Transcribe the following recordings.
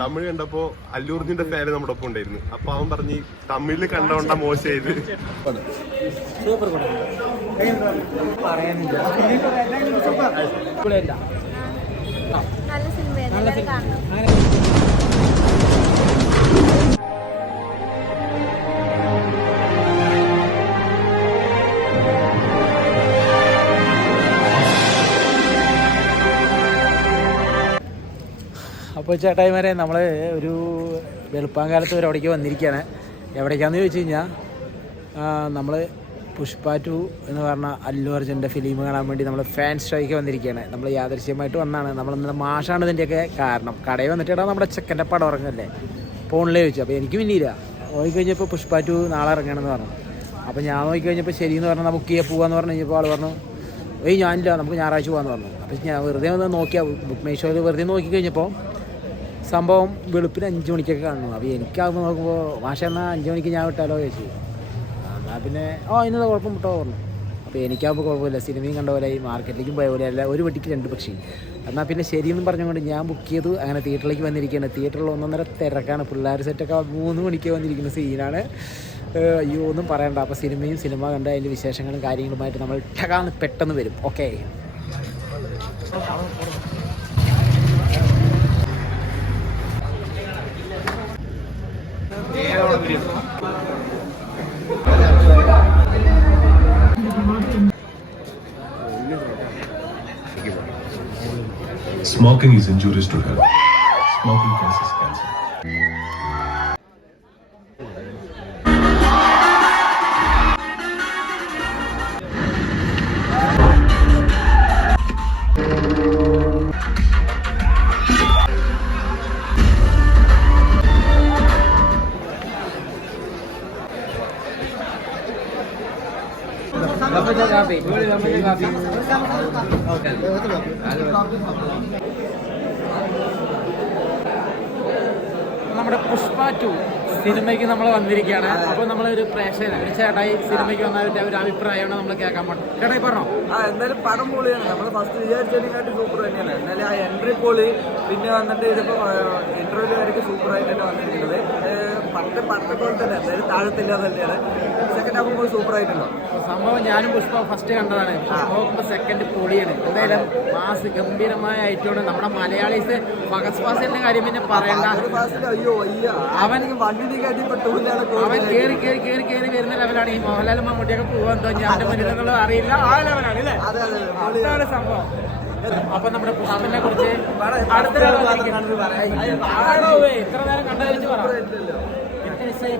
തമിഴ് കണ്ടപ്പോ അല്ലൂർജിന്റെ ഫാന് നമ്മുടെ ഒപ്പം ഉണ്ടായിരുന്നു. അപ്പൊ അവൻ പറഞ്ഞ് തമിഴില് കണ്ടോണ്ട മോശമായത്. സൂപ്പർ നല്ല സിനിമയാണ്. അപ്പോൾ ചേട്ടായിമാരെ നമ്മൾ ഒരു വെളുപ്പാങ്കാലത്ത് ഒരു അവിടേക്ക് വന്നിരിക്കുകയാണ്. എവിടേക്കാണെന്ന് ചോദിച്ചു കഴിഞ്ഞാൽ നമ്മൾ പുഷ്പ 2 എന്ന് പറഞ്ഞ അല്ലു അർജുൻ്റെ ഫിലിം കാണാൻ വേണ്ടി നമ്മൾ ഫാൻ ഷോയ്ക്ക് വന്നിരിക്കുകയാണ്. നമ്മൾ യാദൃശ്യമായിട്ട് വന്നാണ്. നമ്മളിന്നലെ മാഷാണ് ഇതിൻ്റെയൊക്കെ കാരണം. കടയിൽ വന്നിട്ടാണ് നമ്മുടെ ചെക്കൻ്റെ പടം ഇറങ്ങല്ലേ ഫോണിലേ ചോദിച്ചു. അപ്പോൾ എനിക്ക് പിന്നില്ല നോക്കിക്കഴിഞ്ഞപ്പോൾ പുഷ്പ 2 നാളെ ഇറങ്ങണമെന്ന് പറഞ്ഞു. അപ്പോൾ ഞാൻ നോക്കിക്കഴിഞ്ഞപ്പോൾ ശരിയെന്ന് പറഞ്ഞാൽ ബുക്ക് ചെയ്യാൻ പോകാമെന്ന് പറഞ്ഞു കഴിഞ്ഞപ്പോൾ ആൾ പറഞ്ഞു ഞാനില്ല, നമുക്ക് ഞായറാഴ്ച പോകാമെന്ന് പറഞ്ഞു. അപ്പോൾ ഞാൻ വെറുതെ ഒന്ന് നോക്കിയാൽ ബുക്ക് മൈ ഷോയിൽ വെറുതെ നോക്കിക്കഴിഞ്ഞപ്പോൾ സംഭവം വെളുപ്പിന് 5 മണിക്കൊക്കെ കാണുന്നു. അപ്പോൾ എനിക്കാകുമ്പോൾ നോക്കുമ്പോൾ മാഷ എന്നാൽ 5 മണിക്ക് ഞാൻ വിട്ടാലോ ചോദിച്ചു. എന്നാൽ പിന്നെ ഇന്നത് കുഴപ്പം വിട്ടോ പറഞ്ഞു. അപ്പോൾ എനിക്കാകുമ്പോൾ കുഴപ്പമില്ല, സിനിമയും കണ്ട പോലെ ഈ മാർക്കറ്റിലേക്കും പോയ പോലെ അല്ല, ഒരു വെട്ടിക്ക് 2 പക്ഷി. എന്നാൽ പിന്നെ ശരിയെന്നും പറഞ്ഞുകൊണ്ട് ഞാൻ ബുക്ക് ചെയ്തു. അങ്ങനെ തിയേറ്ററിലേക്ക് വന്നിരിക്കുകയാണ്. തിയേറ്ററിൽ 1.5 തിരക്കാണ്. പിള്ളേർ സെറ്റൊക്കെ 3 മണിക്ക് വന്നിരിക്കുന്ന സീനാണ്. അയ്യോ ഒന്നും പറയണ്ട. അപ്പോൾ സിനിമ കണ്ട അതിൻ്റെ വിശേഷങ്ങളും കാര്യങ്ങളുമായിട്ട് നമ്മൾ ടകാന്ന് പെട്ടെന്ന് വരും. Okay. Smoking is injurious to health. Smoking causes cancer. നമ്മുടെ പുഷ്പ 2 സിനിമയ്ക്ക് നമ്മൾ വന്നിരിക്കുകയാണ്. അപ്പോൾ നമ്മളൊരു പ്രേക്ഷകൻ ഒരു ചേട്ടായി സിനിമയ്ക്ക് വന്നവരുടെ ഒരു അഭിപ്രായമാണ് നമ്മൾ കേൾക്കാൻ പോകണം. ചേട്ടായി പറഞ്ഞോ. എന്തായാലും പടം പൊളിയാണ്. നമ്മൾ ഫസ്റ്റ് വിചാരിച്ചതിനെക്കാട്ടി സൂപ്പർ തന്നെയാണ്. എന്നാലും ആ എൻട്രി പൊളി, പിന്നെ വന്നിട്ട് ഇതിപ്പോൾ ഇന്റർവ്യൂ വരെയൊക്കെ സൂപ്പറായിട്ട് തന്നെ വന്നിരിക്കുന്നത്. പണ്ടത്തെ പോലെ തന്നെ എന്തായാലും താഴത്തില്ല തന്നെയാണ്. സെക്കൻഡ് ഹാഫ് പോയി സൂപ്പറായിട്ടുണ്ടോ സംഭവം. ഞാനും പുഷ്പ ഫസ്റ്റ് കണ്ടതാണ്. നോക്കുമ്പോൾ സെക്കൻഡ് പൊളിയാണ്. എന്തായാലും മാസ് ഗംഭീരമായ ഐറ്റമാണ്. നമ്മുടെ മലയാളീസ് ഫഹദ് ഫാസിലിന്റെ കാര്യം പിന്നെ പറയണ്ട. അയ്യോ അയ്യ, അവൻ കേറി വരുന്ന ലെവലാണ്. ഈ മോഹൻലാലും മമ്മൂട്ടിയൊക്കെ പോവാന്തോ ഞാൻ മുന്നിൽ അറിയില്ല, ആ ലെവലാണ് അല്ലേ. അതാണ് സംഭവം. അപ്പൊ നമ്മുടെ പുഷ്പനെ കുറിച്ച് ഇത്ര നേരം കണ്ടു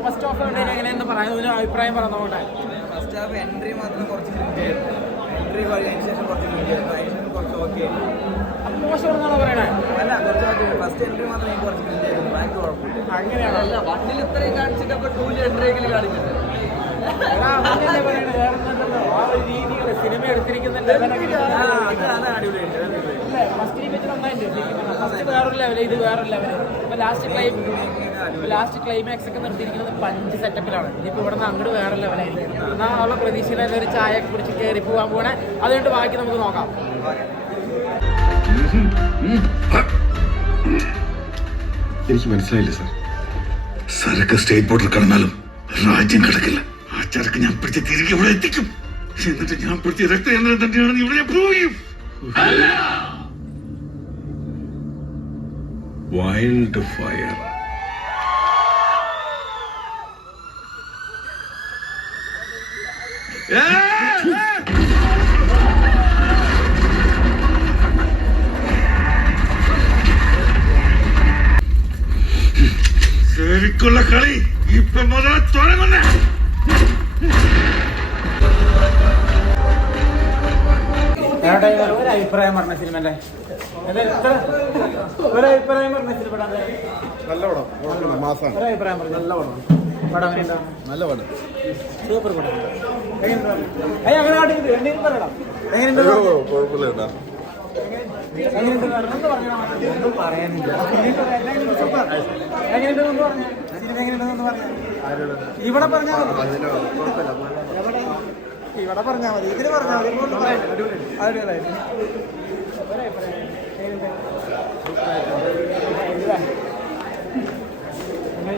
ഫസ്റ്റ് ഓഫ് എങ്ങനെയെന്ന് പറയാൻ ഒരു അഭിപ്രായം പറഞ്ഞോട്ടെ. ഫസ്റ്റ് ഹാഫ് എൻട്രി മാത്രം കുറച്ച് എൻട്രി കഴിഞ്ഞ ശേഷം കുറച്ച് ഓക്കെ മോശമാണെന്നാണ് പറയണേ. അല്ല കുറച്ച് ഫസ്റ്റ് എൻട്രി മാത്രം എനിക്ക് കുറച്ച് കിട്ടിയായിരുന്നു. ബാങ്ക് കുഴപ്പമില്ല. അങ്ങനെയാണ്. അല്ല വണ്ണിൽ ഇത്രയും കാണിച്ചിട്ട് അപ്പൊ 2 എൻട്രിയെങ്കിലും കാണിക്കുന്നത് സിനിമ എടുത്തിരിക്കുന്ന വേറൊരു ലെവല്, ഇത് വേറൊരു ലെവല്. ഇപ്പൊ ലാസ്റ്റ് ക്ലൈമാക്സ് ഒക്കെ നിർത്തിയിരിക്കുന്നത് 5 സെറ്റപ്പിലാണ്. ഇനിയിപ്പോ ഇവിടെ നിന്ന് അങ്ങോട്ട് വേറെ ലെവലായിരിക്കും. എന്നാൽ ഉള്ള പ്രതീക്ഷയിൽ ഒരു ചായ ഒക്കെ കുടിച്ച് കയറി പോകാൻ പോണേ. അതുകൊണ്ട് ബാക്കി നമുക്ക് നോക്കാം. എനിക്ക് മനസ്സിലായില്ല സാർ. സരക്ക് സ്റ്റേറ്റ് ബോർഡർ കടന്നാലും രാജ്യം കിടക്കില്ല. ആ ചരക്ക് ഞാൻ പിടിച്ച് തിരികെ ഇവിടെ എത്തിക്കും. എന്നിട്ട് ഞാൻ പിടിച്ച രക്തയന്ത്രം തന്നെയാണെന്ന് ഇവിടെ പ്രൂവ് ചെയ്യും. Wild fire. ശരിക്കുള്ള കളി ഇപ്പൊ മുതൽ തുടങ്ങുന്ന. ഒരു അഭിപ്രായം പറഞ്ഞ സിനിമന്റെ ഒരു അഭിപ്രായം പറഞ്ഞ സിനിമ നല്ല പടം, മാസാണ്. ഒരു അഭിപ്രായം പറഞ്ഞു. നല്ല പടം. പടം എങ്ങനെയുണ്ടോ? നല്ല പടം, സൂപ്പർ പടം. അങ്ങനെ എന്തെങ്കിലും പറയണം. എങ്ങനെയുണ്ട്? കുഴപ്പമില്ല. ഒന്നും പറയാനില്ല. സൂപ്പർ. എങ്ങനെയുണ്ടെന്ന് പറഞ്ഞ സിനിമ എങ്ങനെയുണ്ടെന്ന് പറഞ്ഞ ഇവിടെ പറഞ്ഞാൽ മതി. ഇവിടെ പറഞ്ഞാൽ മതി, ഇതിന് പറഞ്ഞാൽ മതി. അടിപൊളിയായിരുന്നു.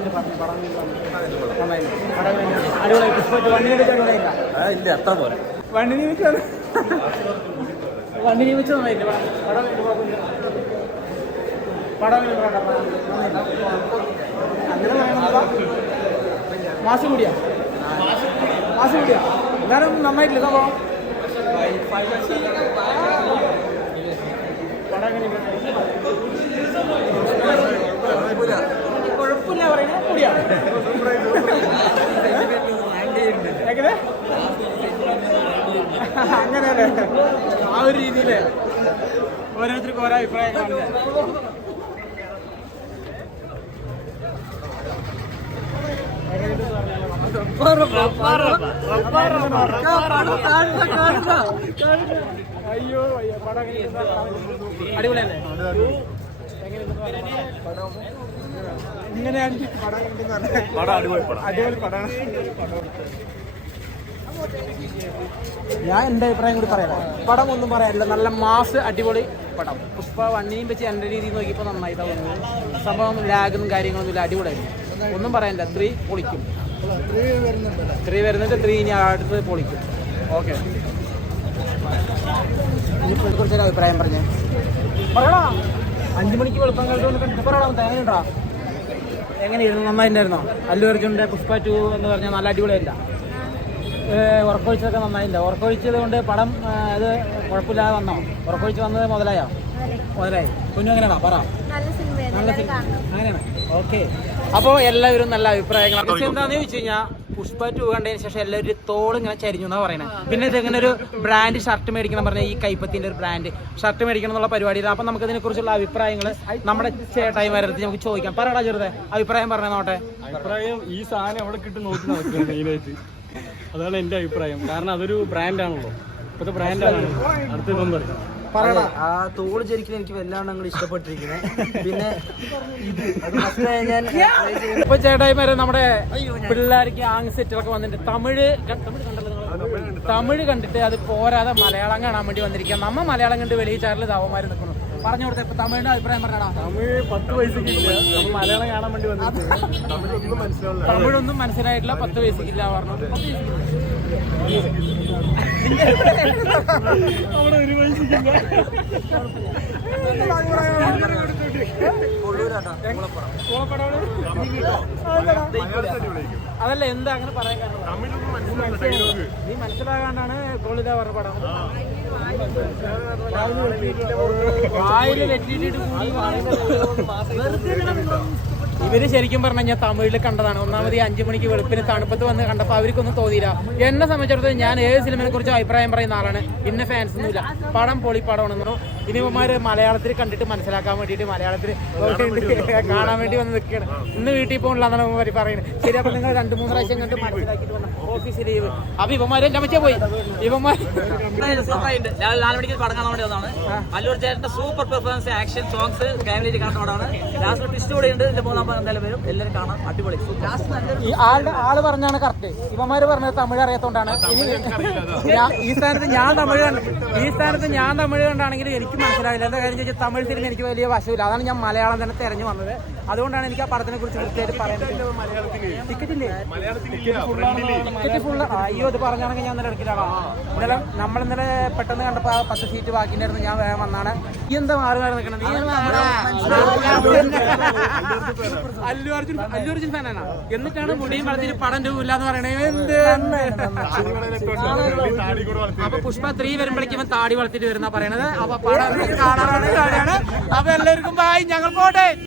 എങ്ങനെയുണ്ട് പറഞ്ഞു പടം നന്നായില്ല അടിപൊളി പുഷ്പ വണ്ടിയുടെ അടിപൊളിയില്ല ഇല്ല അത്ര പോലെ വണ്ടിനെ വെച്ചാണ് വണ്ടിനെ വെച്ച് നന്നായില്ല പടം പടം അങ്ങനെ പറയണ മാസം കൂടിയാ എന്നാലും നന്നായിട്ടില്ല സംഭവം കുഴപ്പമില്ല പറയുന്നത് കൂടിയാ എങ്ങനെ അങ്ങനെയല്ലേ ആ ഒരു രീതിയില് ഓരോരുത്തർക്കും ഓരോ അഭിപ്രായങ്ങളാണ് അയ്യോ പടം അടിപൊളിയല്ലേ ഇങ്ങനെയാണ് പടം അടിപൊളി പടം. അടിപൊളി പടമാണ്. ഞാൻ എൻ്റെ അഭിപ്രായം കൂടി പറയാം. പടം ഒന്നും പറയാനില്ല, നല്ല മാസ് അടിപൊളി പടം. പുഷ്പ വണ്ണിനെയും വെച്ച് എൻ്റെ രീതിയിൽ നോക്കിയപ്പോൾ നന്നായിട്ടാ തോന്നുന്നത്. സംഭവം ലാഗും കാര്യങ്ങളൊന്നുമില്ല, അടിപൊളിയായിരുന്നു. ഒന്നും പറയാനില്ല. 3 പൊളിക്കും. 3 വരുന്നുണ്ട്. 3 ഇനി അടുത്ത് പൊളിക്കും. ഓക്കെ, ഇനിയിപ്പോൾ കുറിച്ചൊരു അഭിപ്രായം പറഞ്ഞേ പറയടാ. 5 മണിക്ക് വെളുപ്പം കാലത്ത് പറയടാ. തേങ്ങയുണ്ടാ എങ്ങനെയായിരുന്നു? നന്നായിട്ടുണ്ടായിരുന്നോ? അല്ലു അർജുൻ്റെ പുഷ്പ 2 എന്ന് പറഞ്ഞാൽ നല്ല അടിപൊളിയല്ല. ഉറക്കൊഴിച്ചതൊക്കെ നന്നായില്ല. ഉറക്കൊഴിച്ചത് കൊണ്ട് പടം അത് കുഴപ്പമില്ലാതെ വന്നോ? ഉറക്കൊഴിച്ച് വന്നത് മുതലായി. കുഞ്ഞു എങ്ങനെയാണോ? പറ. നല്ല സിനിമ അങ്ങനെയാണ്. ഓക്കെ, അപ്പോൾ എല്ലാവരും നല്ല അഭിപ്രായങ്ങൾ. എന്താണെന്ന് ചോദിച്ചു കഴിഞ്ഞാൽ പുഷ്പ 2 കണ്ടതിന് ശേഷം എല്ലാവരും തോൾ ഇങ്ങനെ ചരിഞ്ഞു എന്നാണ് പറയുന്നത്. പിന്നെ ഇതെങ്ങനെ ഒരു ബ്രാൻഡ് ഷർട്ട് മേടിക്കണം പറഞ്ഞാൽ ഈ കൈപ്പത്തിൻ്റെ ഒരു ബ്രാൻഡ് ഷർട്ട് മേടിക്കണം എന്നുള്ള പരിപാടിയിലാണ്. അപ്പം നമുക്ക് ഇതിനെക്കുറിച്ചുള്ള അഭിപ്രായങ്ങൾ നമ്മുടെ ചേട്ടായിമാരടുത്ത് നമുക്ക് ചോദിക്കാം. പറയടാ ചെറുതെ, അഭിപ്രായം പറഞ്ഞേ നോട്ടെ. അഭിപ്രായം ഈ സാധനം അവിടെ കിട്ടും നോക്കി നടക്കുക മെയിനായിട്ട്. അതാണ് എൻ്റെ അഭിപ്രായം. കാരണം അതൊരു ബ്രാൻഡാണല്ലോ, ഇപ്പോഴത്തെ ബ്രാൻഡാണ്. അടുത്തിപ്പം പറയും പറയടാ. ആ തോട് ശരിക്കും എനിക്ക് വല്ലാണ്ട് അങ്ങോട്ട് ഇഷ്ടപ്പെട്ടിരിക്കുന്നത്. പിന്നെ ഇത് അത് ഫസ്റ്റ് ഞാൻ ഇപ്പൊ ചേട്ടായിമാരെ നമ്മുടെ പിള്ളേർക്ക് ആങ് സെറ്റുകളൊക്കെ വന്നിട്ട് തമിഴ് കണ്ടിട്ട് അത് പോരാതെ മലയാളം കാണാൻ വേണ്ടി വന്നിരിക്കുക. നമ്മ മലയാളം കണ്ട് വെളിയിൽ ചാറിൽ ദാവന്മാർ നിൽക്കുന്നു. പറഞ്ഞു കൊടുത്ത ഇപ്പൊ തമിഴിന്റെ അഭിപ്രായം പറഞ്ഞാ. തമിഴ് 10 പൈസക്കില്ല, നമ്മൾ മലയാളം കാണാൻ വേണ്ടി വന്നിട്ട് തമിഴൊന്നും മനസ്സിലായിട്ടില്ല. 10 പൈസക്കില്ല പറഞ്ഞു. അവിടെ 1 പൈസക്കില്ല. അതല്ല എന്താ അങ്ങനെ പറയാൻ കാരണം? നീ മനസ്സിലാകാണ്ടാണ് കോളിതാ പറഞ്ഞ പടം. വായില് വെട്ടിയിട്ട് ഇവര് ശരിക്കും പറഞ്ഞു കഴിഞ്ഞാൽ തമിഴിൽ കണ്ടതാണ്. ഒന്നാമത് 5 മണിക്ക് വെളുപ്പിന് തണുപ്പത്ത് വന്ന് കണ്ടപ്പോൾ അവർക്കൊന്നും തോന്നിയില്ല. എന്നെ സംബന്ധിച്ചിടത്തോളം ഞാൻ ഏത് സിനിമയെ കുറിച്ച് അഭിപ്രായം പറയുന്ന ആളാണ്. ഇന്ന ഫാൻസ് ഒന്നുമില്ല. പടം പൊളി പടമാണെന്ന് പറഞ്ഞു. ഇനിമാര് മലയാളത്തിൽ കണ്ടിട്ട് മനസ്സിലാക്കാൻ വേണ്ടിയിട്ട് മലയാളത്തിൽ കാണാൻ വേണ്ടി വന്ന് നിൽക്കുകയാണ്. ഇന്ന് വീട്ടിൽ പോകണില്ലാന്നാണ് ഇവർ പറയുന്നത്. ശരി, അപ്പൊ നിങ്ങൾ 2-3 പ്രാവശ്യം കണ്ട് മനസ്സിലാക്കിയിട്ട് വന്ന ഓഫീസ് ലീവ്. അപ്പൊ ഇവന്മാര് എന്റെ അമ്മച്ചേ പോയി. ഇവന്മാർ 4 മണിക്ക് പടം കാണാൻ വേണ്ടി വന്നതാണ്. അല്ലൂർ ചേട്ടന്റെ super performance, action songs family കാണുന്ന പടമാണ്. ലാസ്റ്റ് ട്വിസ്റ്റ് കൂടെ ഉണ്ട്. ഇതിന്റെ 3-ാം ഭാഗം എന്തായാലും വരും. എല്ലാവരും കാണാം. അടിപൊളി. ഈ ആള് പറഞ്ഞാണ് കറക്റ്റ്. ഇവന്മാര് പറഞ്ഞത് തമിഴ് അറിയാത്തോണ്ടാണ്. ഇനി ഈ സ്ഥാനത്ത് ഞാൻ തമിഴ് കണ്ടാണെങ്കിൽ എനിക്ക് മനസ്സിലാവില്ല. എന്താ കാര്യം ചോദിച്ചാൽ തമിഴ് സിനിമ എനിക്ക് വലിയ വശമില്ല. അതാണ് ഞാൻ മലയാളം തന്നെ തെരഞ്ഞു വന്നത്. അതുകൊണ്ടാണ് എനിക്ക് ആ പടത്തിനെ കുറിച്ച് കൃത്യമായിട്ട് പറയാൻ പറ്റുന്നത്. ടിക്കറ്റ് ഇല്ലേ? Ticket full. അയ്യോ, ഇത് പറഞ്ഞാണെങ്കിൽ ഞാൻ ഇന്നലെ എടുക്കില്ലാണോ? ഇന്നലെ നമ്മളിന്നലെ പെട്ടെന്ന് കണ്ടപ്പോൾ 10 സീറ്റ് ബാക്കിണ്ടായിരുന്നു. ഞാൻ വേഗം വന്നാണ്. ഈ എന്താ മാറി നിൽക്കണത്? അല്ലു അർജുൻ ഫാനാണ്. എന്നിട്ടാണ് മുടിയും വളർത്തിട്ട് പടം രൂപയില്ലാന്ന് പറയണേ. അപ്പൊ പുഷ്പ 3 വരുമ്പോഴേക്കും താടി വളർത്തിട്ട് വരുന്ന പറയണത്. അപ്പൊ പടം കാണാറാണ്. അപ്പൊ എല്ലാവർക്കും ബായ്, ഞങ്ങൾ പോട്ടെ.